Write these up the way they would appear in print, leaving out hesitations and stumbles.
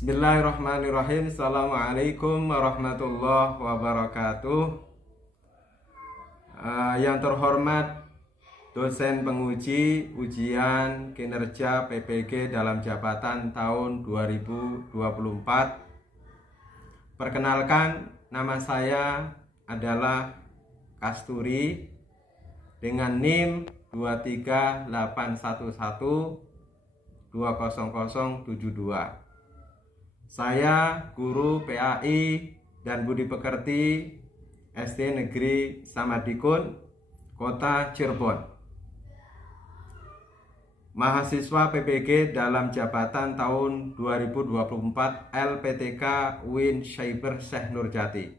Bismillahirrahmanirrahim. Assalamualaikum warahmatullahi wabarakatuh. Yang terhormat dosen penguji ujian kinerja PPG dalam jabatan tahun 2024. Perkenalkan, nama saya adalah Kasturi dengan NIM 23811200072. Saya guru PAI dan Budi Pekerti SD Negeri Samadikun, Kota Cirebon. Mahasiswa PPG dalam jabatan tahun 2024 LPTK UIN Cyber Syekh Nurjati.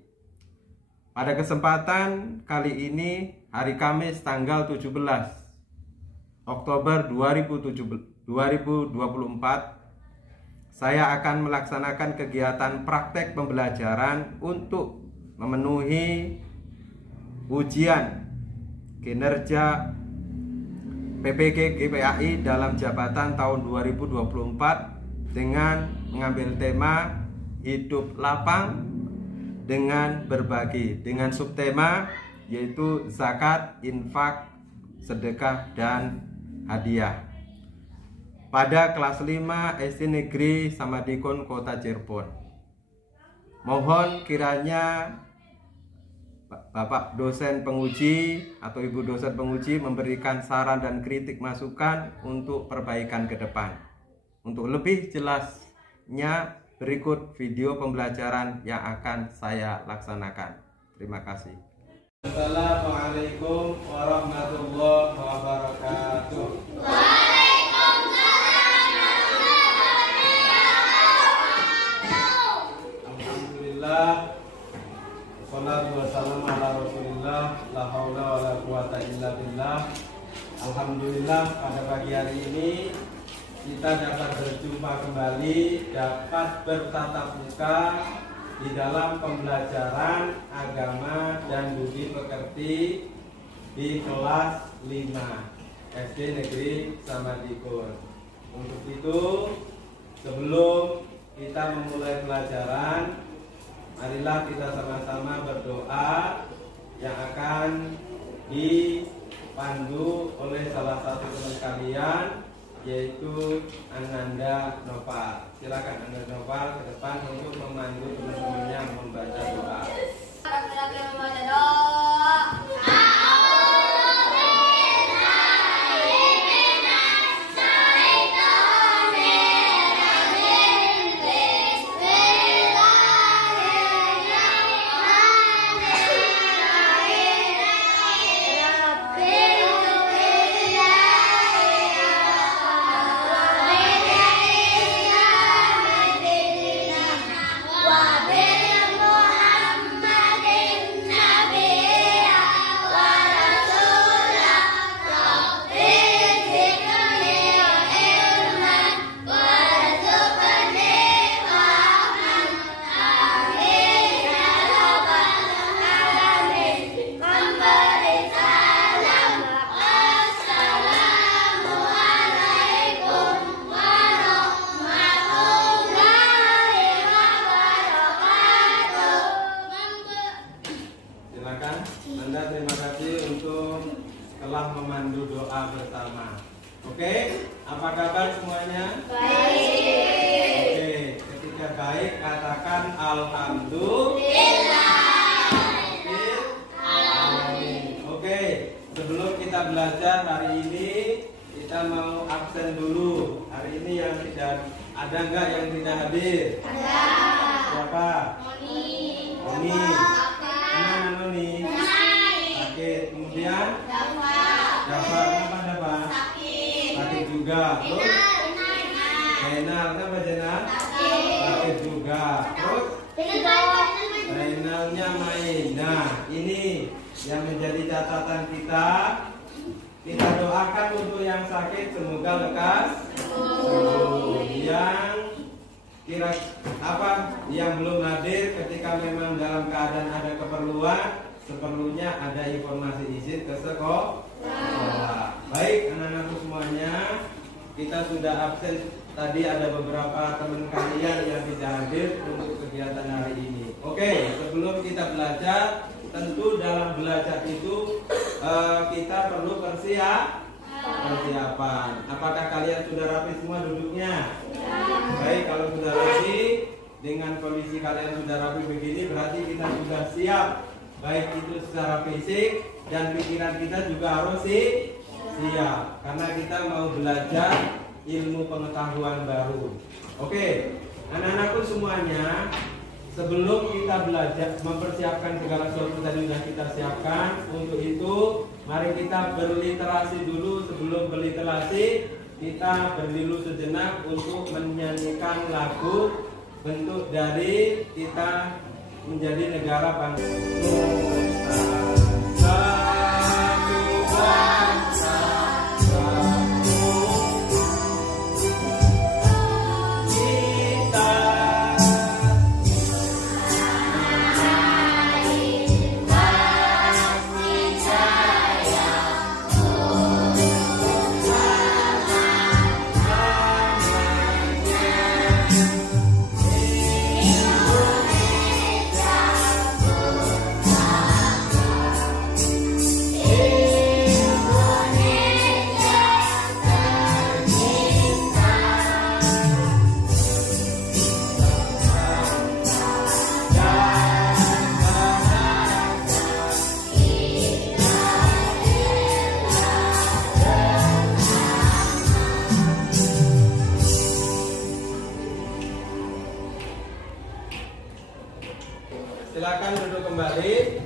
Pada kesempatan kali ini, hari Kamis tanggal 17 Oktober 2024, saya akan melaksanakan kegiatan praktek pembelajaran untuk memenuhi ujian kinerja PPG GPAI dalam jabatan tahun 2024 dengan mengambil tema hidup lapang dengan berbagi, dengan subtema yaitu zakat, infak, sedekah, dan hadiah. Pada kelas 5 SD Negeri Samadikun, Kota Cirebon. Mohon kiranya Bapak dosen penguji atau Ibu dosen penguji memberikan saran dan kritik masukan untuk perbaikan ke depan. Untuk lebih jelasnya, berikut video pembelajaran yang akan saya laksanakan. Terima kasih. Assalamualaikum warahmatullahi wabarakatuh. Wassalatu wassalamu ala Rasulillah, la haula wala quwata illa billah. Alhamdulillah, pada pagi hari ini kita dapat berjumpa kembali, dapat bertatap muka di dalam pembelajaran agama dan budi pekerti di kelas 5 SD Negeri Samadikun. Untuk itu, sebelum kita memulai pelajaran, marilah kita sama-sama berdoa yang akan dipandu oleh salah satu teman kalian, yaitu Ananda Nopal. Silakan Ananda Nopal ke depan untuk memandu teman-temannya membaca doa. Anda terima kasih untuk telah memandu doa bersama. Oke, apa kabar semuanya? Baik. Oke, ketika baik katakan alhamdulillah. Oke, sebelum kita belajar hari ini, kita mau absen dulu. Hari ini yang tidak ada nggak yang tidak hadir? Ada. Siapa? Oni. Mana Noni? Kemudian Jafar apa? Sakit juga. Terus Zainal apa Zainal? Sakit juga. Terus Zainalnya main. Nah, ini yang menjadi catatan kita. Kita doakan untuk yang sakit semoga lekas sembuh. Yang belum hadir ketika memang dalam keadaan ada keperluan, seperlunya ada informasi izin ke sekolah. Baik anak-anakku semuanya, kita sudah absen tadi ada beberapa teman kalian yang tidak hadir untuk kegiatan hari ini. Oke, sebelum kita belajar, tentu dalam belajar itu kita perlu persiapan. Apakah kalian sudah rapi semua duduknya? Baik, kalau sudah rapi, dengan kondisi kalian sudah rapi begini, berarti kita sudah siap. Baik itu secara fisik dan pikiran kita juga harus siap, karena kita mau belajar ilmu pengetahuan baru. Oke, anak-anakku semuanya, sebelum kita belajar mempersiapkan segala sesuatu tadi sudah kita siapkan. Untuk itu, mari kita berliterasi dulu. Sebelum berliterasi, kita berdiri sejenak untuk menyanyikan lagu bentuk dari kita menjadi negara bangsa. Silakan duduk kembali.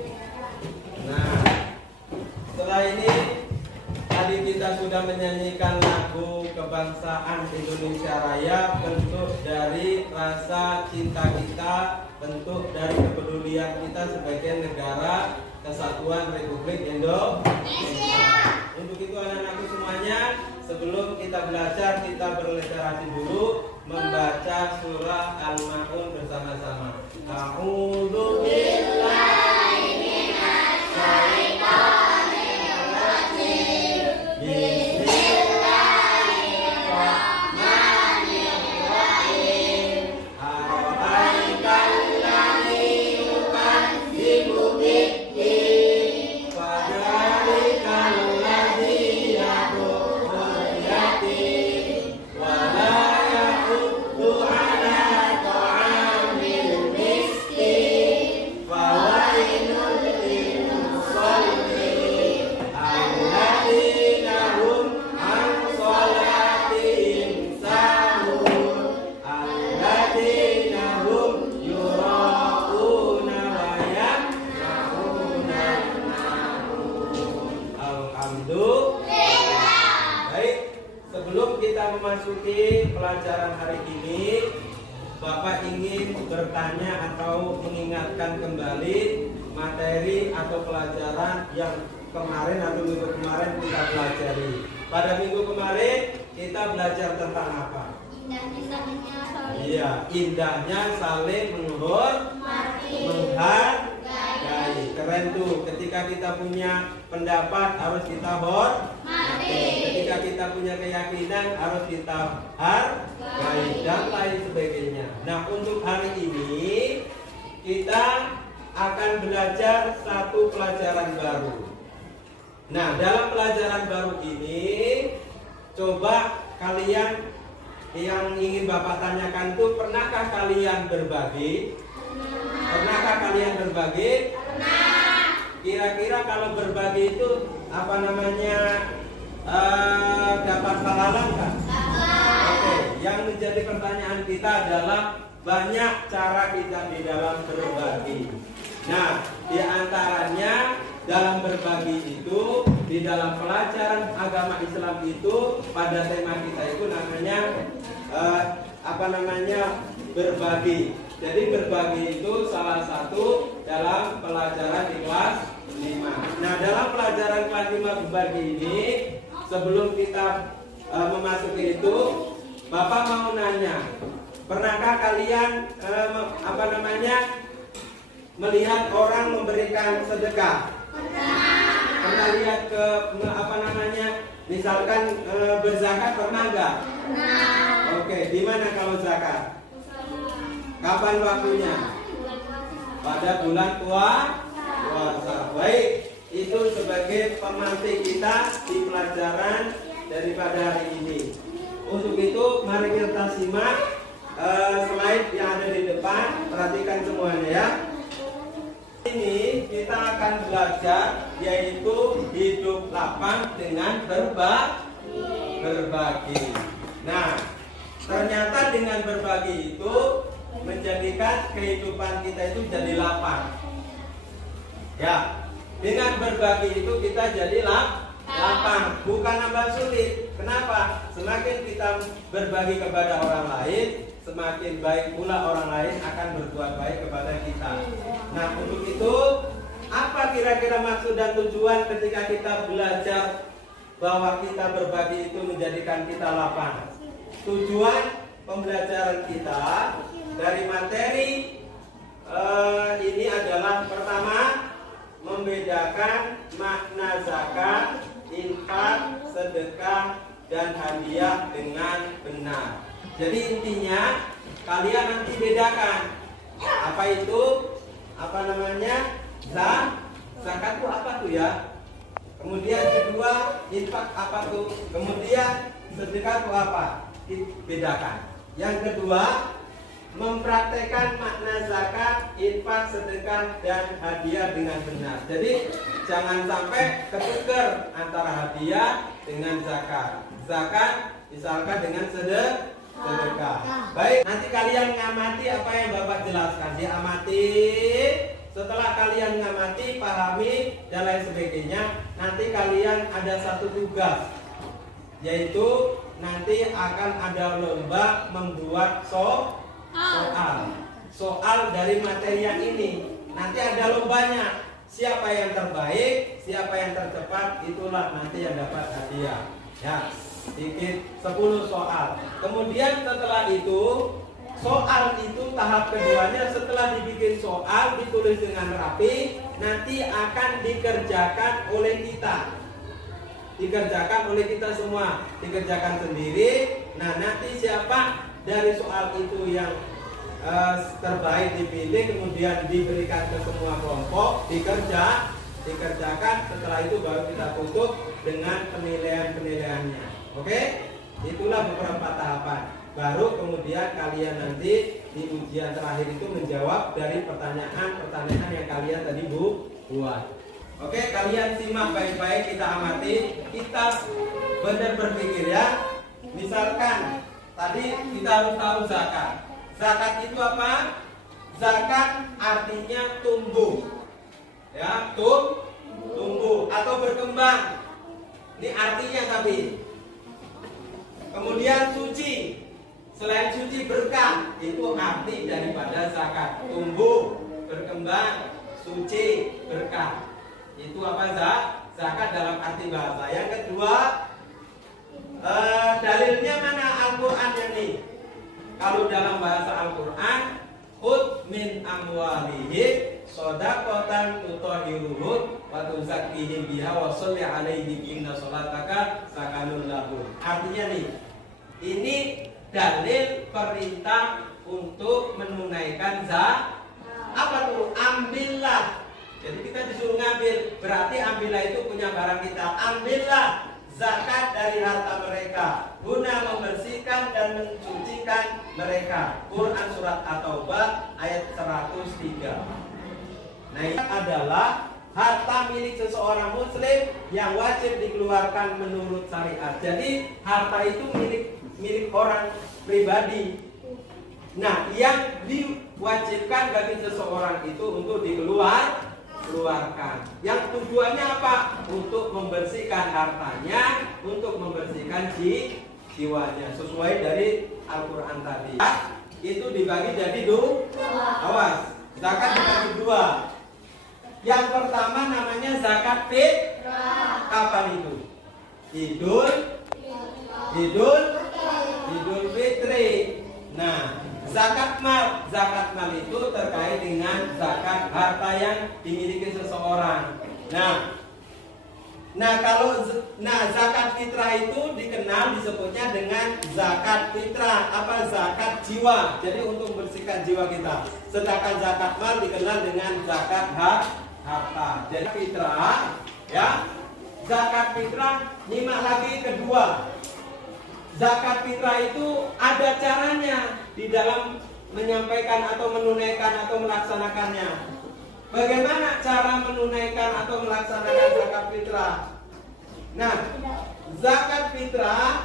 Nah, setelah ini tadi kita sudah menyanyikan lagu kebangsaan Indonesia Raya, bentuk dari rasa cinta kita, bentuk dari kepedulian kita sebagai negara kesatuan Republik Indonesia. Untuk itu anak-anakku semuanya, sebelum kita belajar, kita berliterasi dulu membaca surah Al-Ma'un bersama-sama. A'udzu billahi minasy syaithanir rajim. Bismillahirrahmanirrahim. Araikal ladzi yukadzibu bid-din. Fadzalika alladzi yad'ul yatim wa la yahuddu 'ala ta'amil miskin. Fawailul lil musallin alladzina hum 'an shalatihim sahun alladzina hum yura'una wa yamna'una al-ma'un. Alhamdulillah. Baik, sebelum kita memasuki pelajaran hari ini, Bapak ingin bertanya atau mengingatkan kembali materi atau pelajaran yang kemarin atau minggu kemarin kita pelajari. Pada minggu kemarin kita belajar tentang apa? Iya, indahnya saling menghargai. Keren tuh. Ketika kita punya pendapat harus kita hormati. Ketika kita punya keyakinan harus kita hargai dan lain sebagainya. Nah, untuk hari ini kita akan belajar satu pelajaran baru. Nah, dalam pelajaran baru ini, coba kalian yang ingin Bapak tanyakan tuh, pernahkah kalian berbagi? Pernahkah kalian berbagi? Pernah. Kira-kira kalau berbagi itu apa namanya, dapat pahala nggak? Oke, yang menjadi pertanyaan kita adalah banyak cara kita di dalam berbagi. Nah, di antaranya dalam berbagi itu, di dalam pelajaran agama Islam itu, pada tema kita itu namanya berbagi. Jadi berbagi itu salah satu dalam pelajaran di kelas 5. Nah, dalam pelajaran kelas 5 berbagi ini, sebelum kita memasuki itu, Bapak mau nanya, pernahkah kalian melihat orang memberikan sedekah? Pernah lihat Misalkan berzakat pernah nggak? Nah. Oke, di mana kalau zakat? Kapan waktunya? Pada bulan puasa. Baik, itu sebagai pemantik kita di pelajaran daripada hari ini. Untuk itu, mari kita simak slide yang ada di depan. Perhatikan semuanya ya. Ini kita akan belajar yaitu hidup lapang dengan berbagi. Nah, ternyata dengan berbagi itu menjadikan kehidupan kita itu jadi lapang. Ya, dengan berbagi itu kita jadi lapang, bukan nambah sulit. Kenapa? Semakin kita berbagi kepada orang lain, semakin baik pula orang lain akan berbuat baik kepada kita. Nah, untuk itu, apa kira-kira maksud dan tujuan ketika kita belajar bahwa kita berbagi itu menjadikan kita lapang? Tujuan pembelajaran kita dari materi ini adalah pertama, membedakan makna zakat, infak, sedekah, dan hadiah dengan benar. Jadi intinya kalian nanti bedakan apa itu, apa namanya, zakat itu apa tuh ya. Kemudian kedua, infak apa tuh. Kemudian sedekah itu apa, dibedakan. Yang kedua, mempraktekkan makna zakat, infak, sedekah, dan hadiah dengan benar. Jadi jangan sampai ketukar antara hadiah dengan zakat. Zakat misalkan dengan sedekah. Baik, nanti kalian ngamati apa yang Bapak jelaskan. Diamati. Setelah kalian ngamati, pahami, dan lain sebagainya, nanti kalian ada satu tugas, yaitu nanti akan ada lomba membuat soal dari materi yang ini. Nanti ada lombanya. Siapa yang terbaik, siapa yang tercepat, itulah nanti yang dapat hadiah. Ya, sedikit 10 soal. Kemudian setelah itu, soal itu tahap keduanya, setelah dibikin soal, ditulis dengan rapi, nanti akan dikerjakan oleh kita. Dikerjakan oleh kita semua, dikerjakan sendiri. Nah, nanti siapa dari soal itu yang terbaik dipilih, kemudian diberikan ke semua kelompok, dikerjakan. Setelah itu baru kita tutup dengan penilaian-penilaiannya. Oke? Itulah beberapa tahapan. Baru kemudian kalian nanti di ujian terakhir itu menjawab dari pertanyaan-pertanyaan yang kalian tadi buat. Oke, kalian simak baik-baik, kita amati, kita benar berpikir ya. Misalkan tadi kita harus tahu zakat. Zakat itu apa? Zakat artinya tumbuh. Ya, tumbuh atau berkembang. Ini artinya tapi. Kemudian suci. Selain suci, berkah. Itu arti daripada zakat. Tumbuh, berkembang, suci, berkah. Itu apa zakat dalam arti bahasa. Yang kedua, dalilnya mana Al-Quran ini? Kalau dalam bahasa Al-Quran, khudh min amwalihim shadaqatan tutahhiruhum wa tuzakkihim biha wa sholli 'alaihim inna sholataka sakanun lahum. Artinya nih, ini dalil perintah untuk menunaikan zakat. Apa tuh? Ambillah. Jadi kita disuruh ngambil, berarti ambillah itu punya barang kita. Ambillah zakat dari harta mereka guna membersihkan dan mensucikan mereka. Quran surat At-Taubah ayat 103. Nah, ini adalah harta milik seseorang muslim yang wajib dikeluarkan menurut syariat. Jadi harta itu milik orang pribadi. Nah, yang diwajibkan bagi seseorang itu untuk dikeluarkan. Yang tujuannya apa? Untuk membersihkan hartanya, untuk membersihkan jiwanya. Sesuai dari Al-Quran tadi. Itu dibagi jadi awas. Zakat dibagi dua. Yang pertama namanya zakat fitrah. Kapan itu? Idul Fitri. Nah, zakat mal itu terkait dengan zakat harta yang dimiliki seseorang. Nah, Nah, zakat fitrah itu dikenal disebutnya dengan zakat fitrah, apa zakat jiwa. Jadi untuk membersihkan jiwa kita. Sedangkan zakat mal dikenal dengan zakat harta. Jadi fitrah, ya. Zakat fitrah, nyimak lagi kedua. Zakat fitrah itu ada caranya di dalam menyampaikan atau menunaikan atau melaksanakannya. Bagaimana cara menunaikan atau melaksanakan zakat fitrah? Nah, zakat fitrah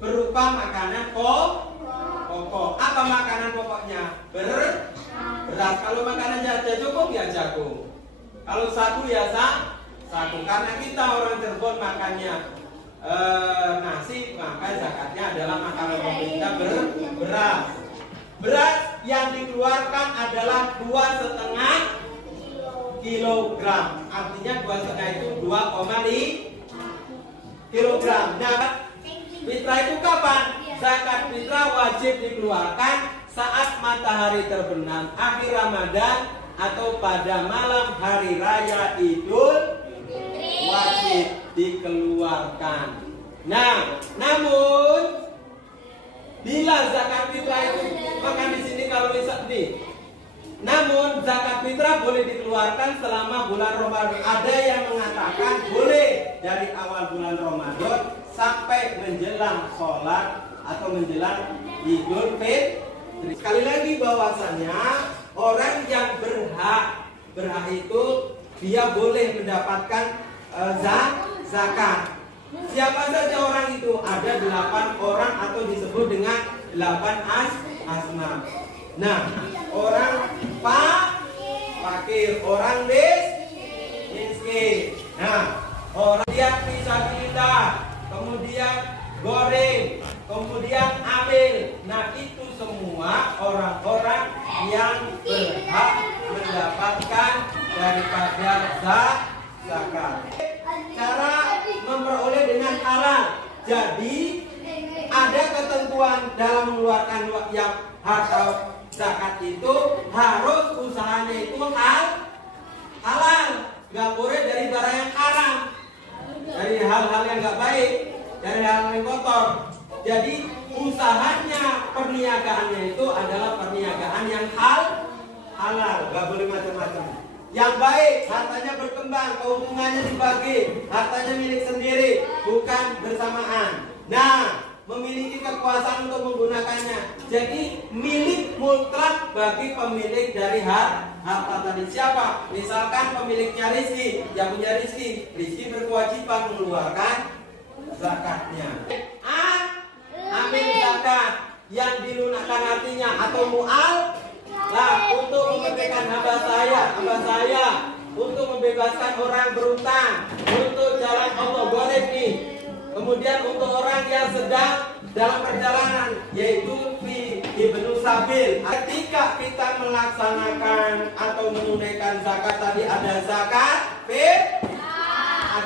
berupa makanan pokok. Apa makanan pokoknya? Beras. Kalau makanan saja cukup ya jagung. Kalau sagu ya sagu. Karena kita orang Cirebon makannya nasi, maka zakatnya adalah makanan pokok kita beras. Beras yang dikeluarkan adalah 2,5 kilogram, artinya 2,5 itu 2,5 kilogram. Nah, fitrah itu kapan? Zakat fitrah wajib dikeluarkan saat matahari terbenam akhir Ramadan atau pada malam hari raya Idul wajib dikeluarkan. Nah, namun bila zakat fitrah itu, maka di sini kalau misal nih. Namun zakat fitrah boleh dikeluarkan selama bulan Ramadan. Ada yang mengatakan boleh dari awal bulan Ramadan sampai menjelang sholat atau menjelang Idul Fitri. Sekali lagi bahwasannya orang yang berhak itu dia boleh mendapatkan zakat. Siapa saja orang itu? Ada 8 orang atau disebut dengan 8 asma. Nah, orang fakir, orang miskin. Nah, orang yang fisabilillah, kemudian goreng, kemudian amil. Nah, itu semua orang-orang yang berhak mendapatkan daripada zakat. Cara memperoleh dengan halal. Jadi ada ketentuan dalam mengeluarkan yang harta zakat itu harus usahanya itu halal, nggak boleh dari barang yang haram, dari hal-hal yang nggak baik, dari hal-hal yang kotor. Jadi usahanya, perniagaannya itu adalah perniagaan yang halal, nggak boleh macam-macam. Yang baik, hartanya berkembang, keuntungannya dibagi, hartanya milik sendiri, bukan bersamaan. Nah, memiliki kekuasaan untuk menggunakannya. Jadi milik mutlak bagi pemilik dari harta tadi. Siapa? Misalkan pemiliknya Rizki, yang punya Rizki berkewajiban mengeluarkan zakatnya. Amil zakat yang dilunakkan artinya atau mu'al lah untuk memerdekakan hamba saya, untuk membebaskan orang berutang, untuk jalan Allah goreng nih. Kemudian untuk orang yang sedang dalam perjalanan, yaitu ibnu sabil. Ketika kita melaksanakan atau menunaikan zakat tadi, ada zakat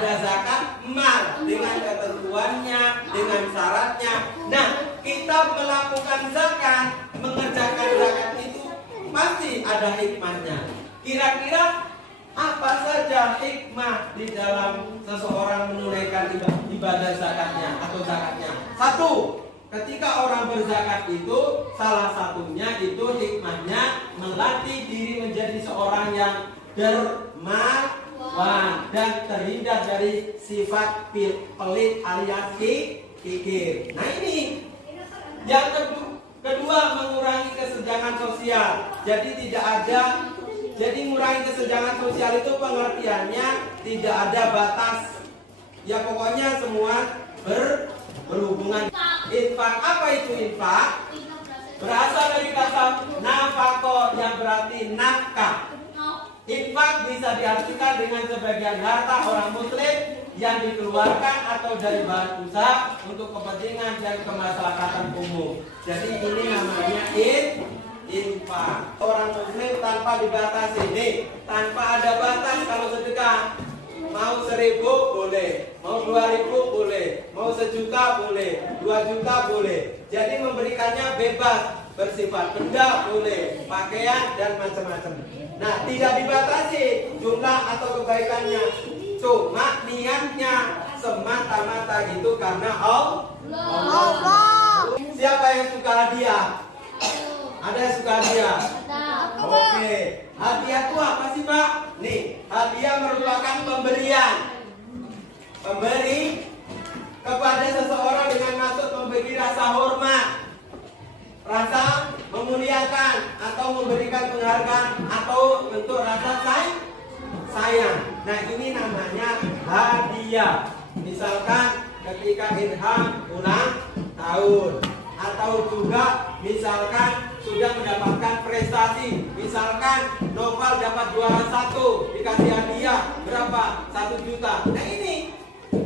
ada zakat mal dengan ketentuannya, dengan syaratnya. Nah, kita melakukan zakat, mengerjakan zakat itu pasti ada hikmahnya. Kira-kira apa saja hikmah di dalam seseorang menunaikan ibadah zakatnya atau zakatnya? Satu, ketika orang berzakat itu salah satunya itu hikmahnya melatih diri menjadi seorang yang dermawan dan terhindar dari sifat pelit alias kikir. Nah, ini yang kedua, mengurangi kesenjangan sosial. Jadi mengurangi kesenjangan sosial itu pengertiannya tidak ada batas. Ya pokoknya semua berhubungan. Infak, apa itu infak? Berasal dari kata nafako yang berarti nafkah. Infak bisa diartikan dengan sebagian harta orang muslim yang dikeluarkan atau dari bahan usaha untuk kepentingan dan kemaslahatan umum. Jadi ini namanya infak. Orang muslim tanpa dibatasi nih, tanpa ada batas. Kalau sedekah mau 1.000 boleh, mau 2.000 boleh, mau 1 juta boleh, 2 juta boleh. Jadi memberikannya bebas, bersifat benda boleh, pakaian dan macam-macam. Nah, tidak dibatasi jumlah atau kebaikannya. Cuma niatnya semata-mata itu karena Allah. Siapa yang suka hadiah? Ada yang suka hadiah? Oke. Hadiah itu apa sih, Pak? Nih, hadiah merupakan pemberian. Pemberi kepada seseorang dengan maksud memberi rasa hormat, rasa memuliakan, atau memberikan penghargaan, atau bentuk rasa sayang. Nah, ini namanya hadiah. Misalkan ketika Irham ulang tahun, atau juga misalkan sudah mendapatkan prestasi, misalkan Noval dapat juara 1, dikasih hadiah berapa? 1 juta. Nah, ini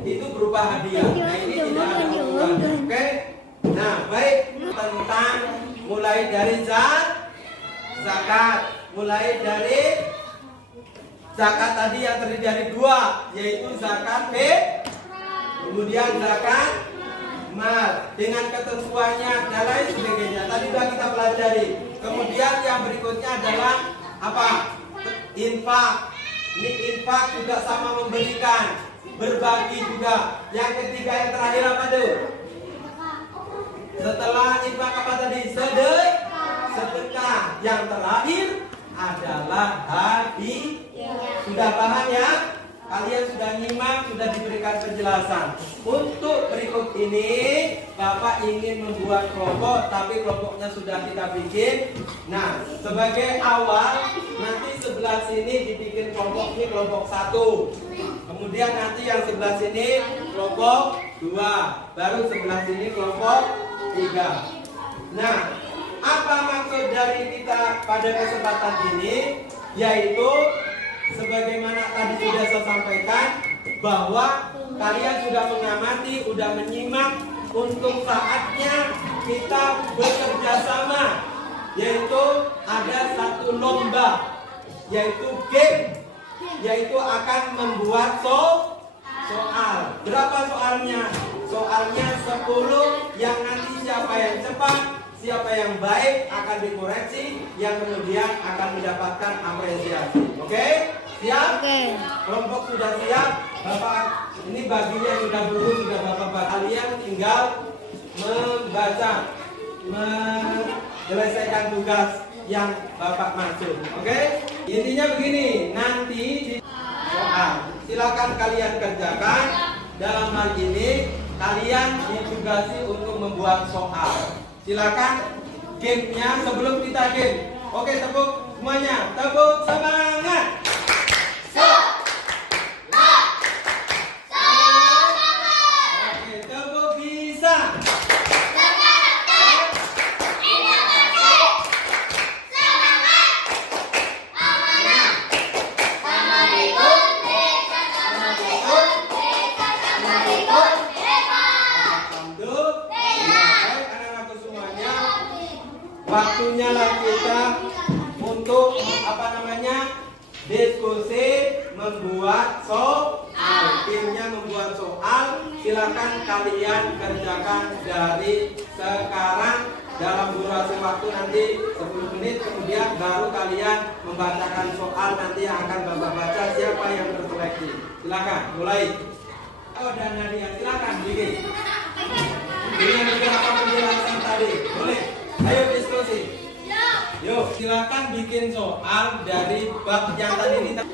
itu berupa hadiah. Nah, ini tidak ada hubungannya. Oke. Nah, baik, tentang mulai dari zakat. Mulai dari zakat tadi yang terdiri dari 2, yaitu zakat kemudian zakat mal dengan ketentuannya dan lain sebagainya. Tadi sudah kita pelajari. Kemudian yang berikutnya adalah apa? Infak. Ini infak juga sama memberikan, berbagi juga. Yang ketiga, yang terakhir apa tuh? Setelah infak apa tadi? Sedekah. Yang terakhir adalah hadiah. Sudah paham ya? Kalian sudah nyimak, sudah diberikan penjelasan. Untuk berikut ini, Bapak ingin membuat kelompok, tapi kelompoknya sudah kita bikin. Nah, sebagai awal, nanti sebelah sini dibikin kelompok ini kelompok 1. Kemudian nanti yang sebelah sini kelompok 2. Baru sebelah sini kelompok 3. Nah, apa maksud dari kita pada kesempatan ini? Yaitu sebagaimana tadi sudah saya sampaikan, bahwa kalian sudah mengamati, sudah menyimak, untuk saatnya kita bekerja sama, yaitu ada satu lomba, yaitu game, yaitu akan membuat soal. Berapa soalnya? Soalnya 10, yang nanti siapa yang cepat, siapa yang baik akan dikoreksi, yang kemudian akan mendapatkan apresiasi. Oke? Siap? Oke. Kelompok sudah siap? Bapak, ini baginya sudah dulu, sudah Bapak. Kalian tinggal membaca, menyelesaikan tugas yang Bapak maksud. Oke? Intinya begini, nanti di soal silakan kalian kerjakan. Dalam hal ini kalian ditugasi untuk membuat soal. Silakan gamenya sebelum kita game. Oke, tepuk semuanya, tepuk semangat. Oke, tepuk bisa. Waktunya lah kita untuk diskusi, membuat soal. Timnya membuat soal. Silakan kalian kerjakan dari sekarang dalam durasi waktu nanti 10 menit. Kemudian baru kalian membacakan soal nanti yang akan Bapak baca. Siapa yang terseleksi? Silakan mulai. Oh, dan Nadia, silakan bikin. Dengan beberapa penjelasan tadi, boleh. Ayo diskusi. Yuk, silakan bikin soal dari bab yang tadi kita.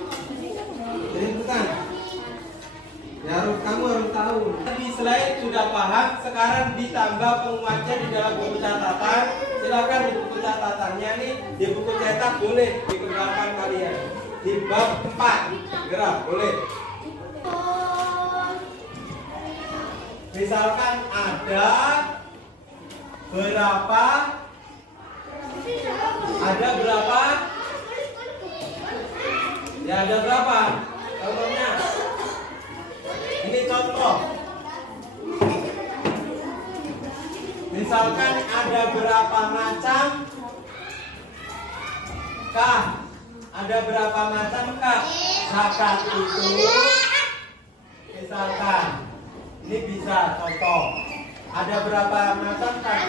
Jadi bukan. Ya, kamu harus tahu. Di slide sudah paham. Sekarang ditambah penguatnya di dalam buku catatan. Silakan di buku catatannya nih, di buku cetak boleh dikembangkan kalian. Di bab 4 gerak boleh. Misalkan ada berapa? Ya, ada berapa? Contohnya. Ini contoh. Misalkan ada berapa macam kah? Ada berapa macam kah? Zakat itu. Misalkan. Ini bisa contoh. Ada berapa macam kah?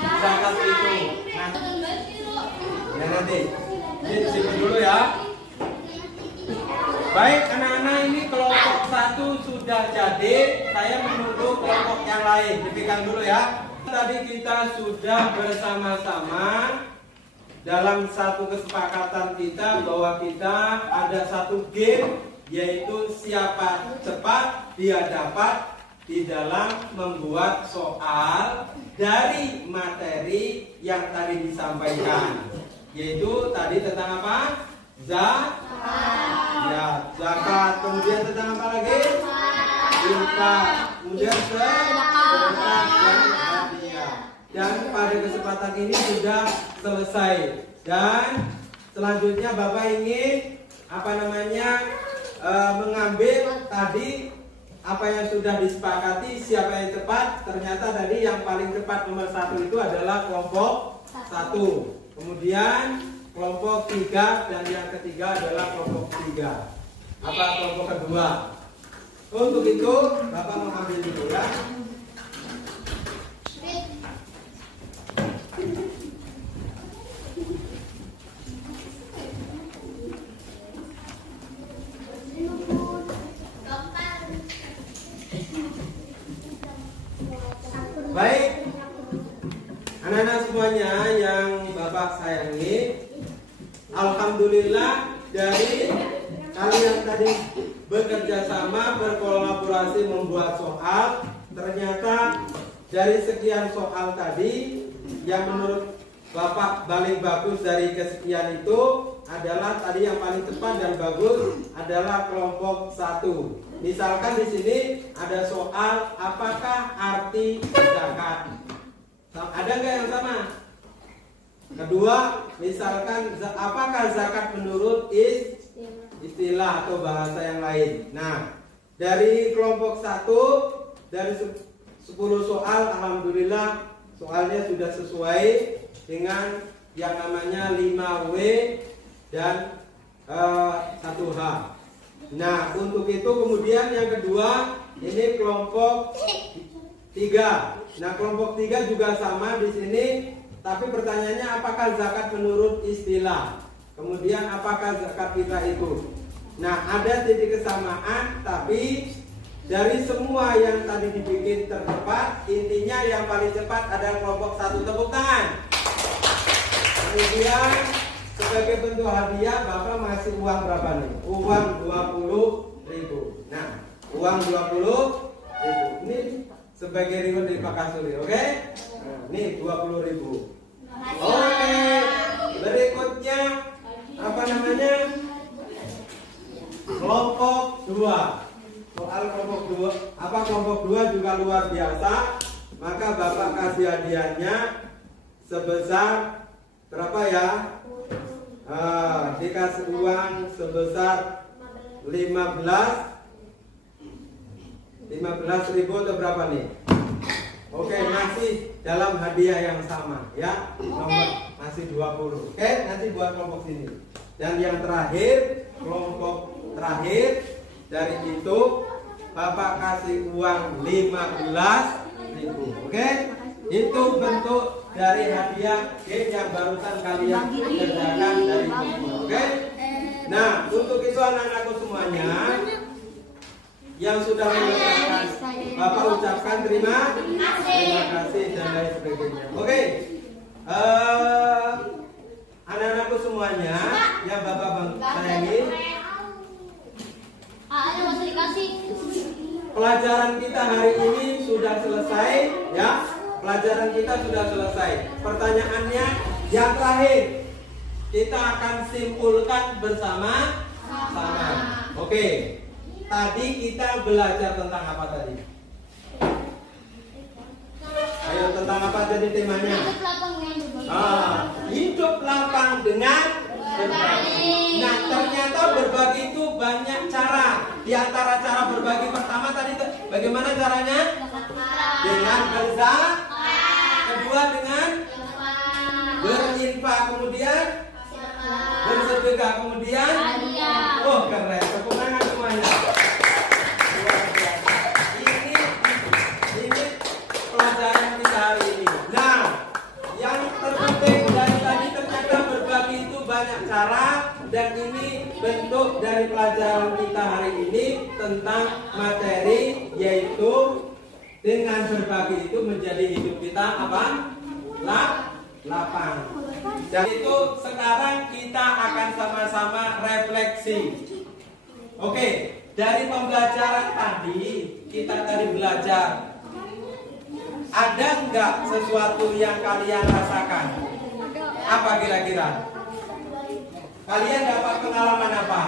Zakat itu. Ya nanti. Ini simpan dulu ya. Baik anak-anak, ini kelompok 1 sudah jadi, saya menunggu kelompok yang lain. Dipegang dulu ya. Tadi kita sudah bersama-sama dalam satu kesepakatan kita bahwa kita ada satu game, yaitu siapa cepat dia dapat di dalam membuat soal dari materi yang tadi disampaikan. Yaitu tadi tentang apa? Ya, zakat. Kemudian tentang apa lagi? Infak. Kemudian sedekah dan hadiah. Dan pada kesempatan ini sudah selesai. Dan selanjutnya Bapak ingin mengambil tadi apa yang sudah disepakati, siapa yang cepat. Ternyata tadi yang paling cepat nomor 1 itu adalah kelompok 1. Kemudian kelompok 3 dan yang ketiga adalah kelompok 3. Apa kelompok kedua? Untuk itu Bapak mengambil dulu ya. Baik, anak-anak semuanya yang Bapak sayangi, alhamdulillah dari kalian tadi bekerja sama, berkolaborasi membuat soal. Ternyata dari sekian soal tadi, yang menurut Bapak paling bagus dari kesekian itu adalah tadi yang paling cepat dan bagus adalah kelompok 1. Misalkan di sini ada soal apakah arti zakat. Ada nggak yang sama? Kedua, misalkan apakah zakat menurut istilah atau bahasa yang lain. Nah, dari kelompok 1 dari 10 soal, alhamdulillah soalnya sudah sesuai dengan yang namanya 5W dan 1H. Nah, untuk itu kemudian yang kedua ini kelompok 3. Nah, kelompok 3 juga sama di sini, tapi pertanyaannya apakah zakat menurut istilah? Kemudian apakah zakat fitrah itu? Nah, ada titik kesamaan, tapi dari semua yang tadi dibikin tercepat, intinya yang paling cepat adalah kelompok 1. Tepuk tangan. Kemudian sebagai bentuk hadiah Bapak masih uang berapa nih? Uang 20.000. Nah, uang 20.000. Ini sebagai reward dari Pak Kasuri, oke? Nah, nih 20.000. Oke. Berikutnya apa namanya? Kelompok 2. Soal kelompok 2, kelompok 2 juga luar biasa. Maka Bapak kasih hadiahnya sebesar berapa ya? Dikasih uang sebesar 15.000 atau berapa nih? Oke, masih dalam hadiah yang sama ya. Nomor masih 20. Oke, nanti buat kelompok sini. Dan yang terakhir, kelompok terakhir dari itu Bapak kasih uang 15.000. Oke? Itu bentuk dari hadiah game yang barusan kalian kerjakan dari buku. Oke? Nah, untuk itu anak-anakku semuanya yang sudah mengerjakan, Bapak ucapkan terima kasih dan lain sebagainya. Oke? Anak-anakku semuanya yang Bapak sayangi, pelajaran kita hari ini sudah selesai ya. Pelajaran kita sudah selesai. Pertanyaannya yang terakhir, kita akan simpulkan bersama-sama. Oke. Tadi kita belajar tentang apa tadi? Ayo, tentang apa jadi temanya? Hidup lapang dengan berbagi. Nah, ternyata berbagi itu banyak cara. Di antara cara berbagi pertama tadi bagaimana caranya? Dengan berzakat. Kedua dengan berinfak. Kemudian bersedekah. Kemudian oh keren. Tepuk tangan semuanya. Ini pelajaran kita hari ini. Nah, yang terpenting dari tadi ternyata berbagi itu banyak cara, dan ini bentuk dari pelajaran kita kita hari ini tentang materi, yaitu dengan berbagi itu menjadi hidup kita apa? Lapang. Dan itu sekarang kita akan sama-sama refleksi. Oke, dari pembelajaran tadi kita belajar, ada nggak sesuatu yang kalian rasakan? Apa kira-kira? Kalian dapat pengalaman apa?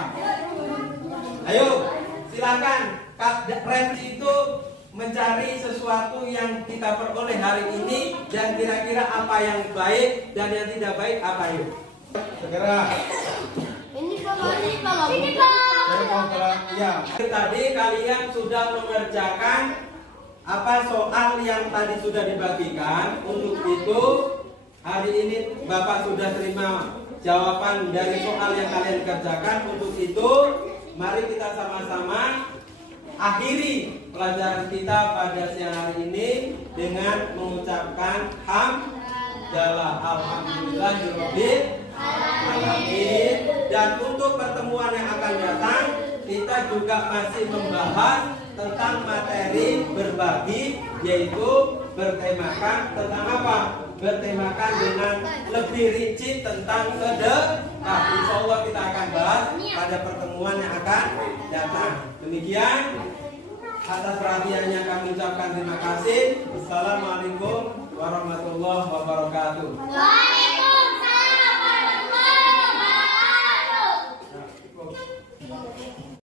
Ayo, silakan. Refleksi itu mencari sesuatu yang kita peroleh hari ini dan kira-kira apa yang baik dan yang tidak baik apa yuk? Segera. Ini Pak. Ya. Tadi kalian sudah mengerjakan apa soal yang tadi sudah dibagikan. Untuk itu hari ini Bapak sudah terima jawaban dari soal yang kalian kerjakan. Untuk itu mari kita sama-sama akhiri pelajaran kita pada siang hari ini dengan mengucapkan hamdalah, alhamdulillahirabbil alamin. Dan untuk pertemuan yang akan datang kita juga masih membahas tentang materi berbagi, yaitu bertemakan tentang apa? Bertemakan dengan lebih rinci tentang sedekah. Insya Allah kita akan bahas pada pertemuan yang akan datang. Demikian, atas perhatiannya kami ucapkan terima kasih. Assalamualaikum warahmatullahi wabarakatuh.